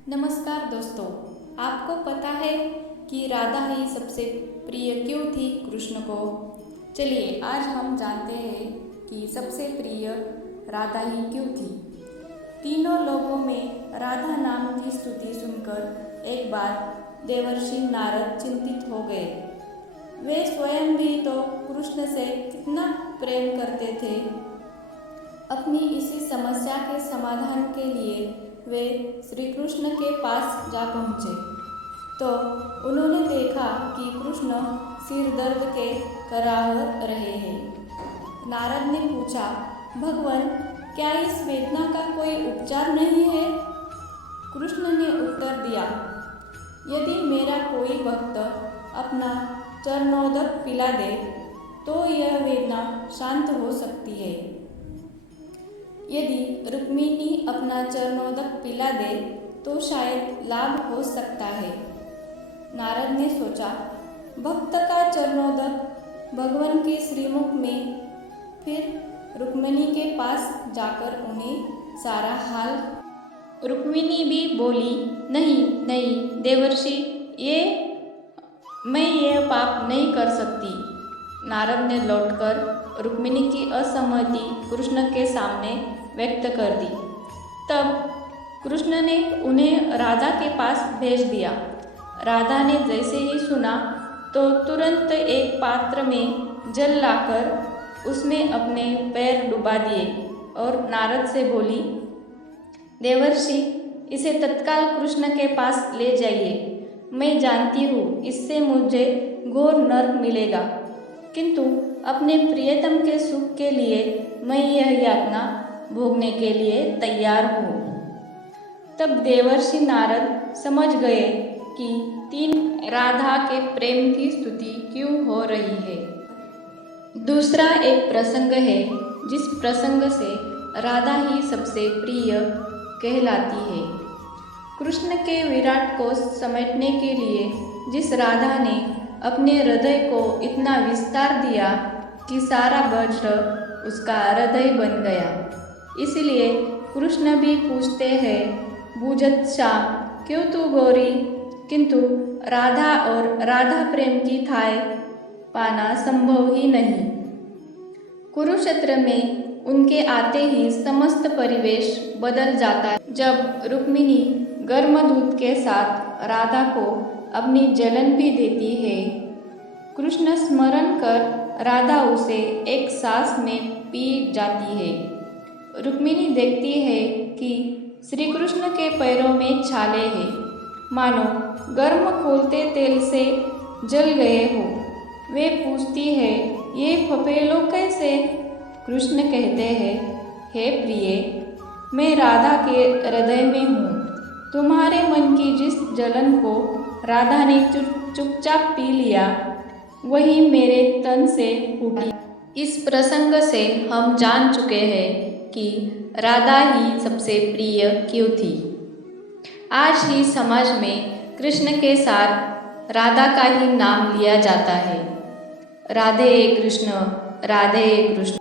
नमस्कार दोस्तों, आपको पता है कि राधा ही सबसे प्रिय क्यों थी कृष्ण को। चलिए आज हम जानते हैं कि सबसे प्रिय राधा ही क्यों थी। तीनों लोगों में राधा नाम की स्तुति सुनकर एक बार देवर्षि नारद चिंतित हो गए। वे स्वयं भी तो कृष्ण से कितना प्रेम करते थे। अपनी इसी समस्या के समाधान के लिए वे श्री कृष्ण के पास जा पहुँचे तो उन्होंने देखा कि कृष्ण सिर दर्द के कराह रहे हैं। नारद ने पूछा, भगवान, क्या इस वेदना का कोई उपचार नहीं है? कृष्ण ने उत्तर दिया, यदि मेरा कोई भक्त अपना चरणोदक पिला दे तो यह वेदना शांत हो सकती है। यदि रुक्मिणी अपना चरणोदक पिला दे तो शायद लाभ हो सकता है। नारद ने सोचा, भक्त का चरणोदक भगवान के श्रीमुख में, फिर रुक्मिणी के पास जाकर उन्हें सारा हाल। रुक्मिणी भी बोली, नहीं नहीं देवर्षि, मैं ये पाप नहीं कर सकती। नारद ने लौटकर रुक्मिणी की असहमति कृष्ण के सामने व्यक्त कर दी। तब कृष्ण ने उन्हें राधा के पास भेज दिया। राधा ने जैसे ही सुना तो तुरंत एक पात्र में जल लाकर उसमें अपने पैर डुबा दिए और नारद से बोली, देवर्षि, इसे तत्काल कृष्ण के पास ले जाइए। मैं जानती हूँ इससे मुझे घोर नरक मिलेगा, किंतु अपने प्रियतम के सुख के लिए मैं यह यातना भोगने के लिए तैयार हूँ। तब देवर्षि नारद समझ गए कि तीन राधा के प्रेम की स्तुति क्यों हो रही है। दूसरा एक प्रसंग है जिस प्रसंग से राधा ही सबसे प्रिय कहलाती है। कृष्ण के विराट को समेटने के लिए जिस राधा ने अपने हृदय को इतना विस्तार दिया कि सारा वज्र उसका हृदय बन गया। इसलिए कृष्ण भी पूछते हैं, बूझत श्याम क्यों तू गौरी, किंतु राधा और राधा प्रेम की थाय पाना संभव ही नहीं। कुरुक्षेत्र में उनके आते ही समस्त परिवेश बदल जाता है। जब रुक्मिणी गर्म दूध के साथ राधा को अपनी जलन भी देती है, कृष्ण स्मरण कर राधा उसे एक सांस में पी जाती है। रुक्मिणी देखती है कि श्री कृष्ण के पैरों में छाले हैं, मानो गर्म खोलते तेल से जल गए हो। वे पूछती है, ये फफेलो कैसे? कृष्ण कहते हैं, हे प्रिय, मैं राधा के हृदय में हूँ। तुम्हारे मन की जिस जलन को राधा ने चुपचाप पी लिया, वही मेरे तन से फूटी। इस प्रसंग से हम जान चुके हैं कि राधा ही सबसे प्रिय क्यों थी। आज ही समाज में कृष्ण के साथ राधा का ही नाम लिया जाता है। राधे कृष्ण, राधे कृष्ण।